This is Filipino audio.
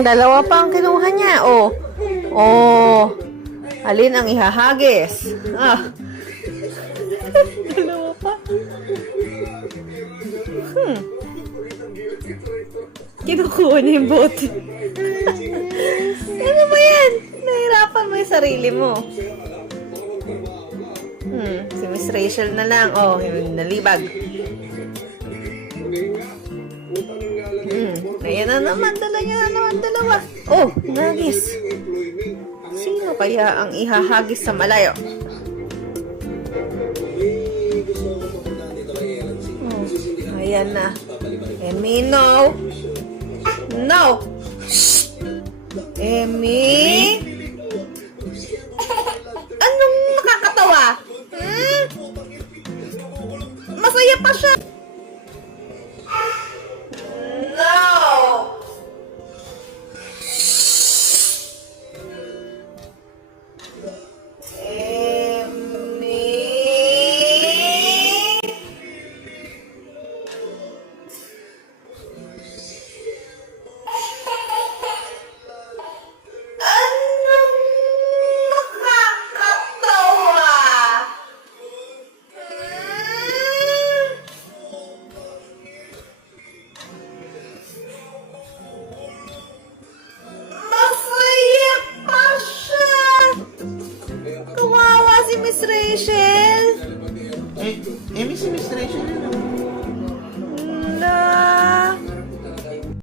Dalawa pa ang kinuha niya. Oh. Oh. Alin ang ihahagis? Ah. Dalawa pa. Kinukuha niya yung bote. Ano ba yan? Nahirapan mo yung sarili mo. Si Miss Rachel na lang. Oh, yung nalibag. Ayan na naman. Dala niya na naman dalawa. Oh, nagis. Sino kaya ang ihahagis sa malayo? Oh, ayan na. Emmy, no. No. Shh. Emmy. Anong nakakatawa? Masaya pa siya. No. Si Miss Rachel. Miss Rachel.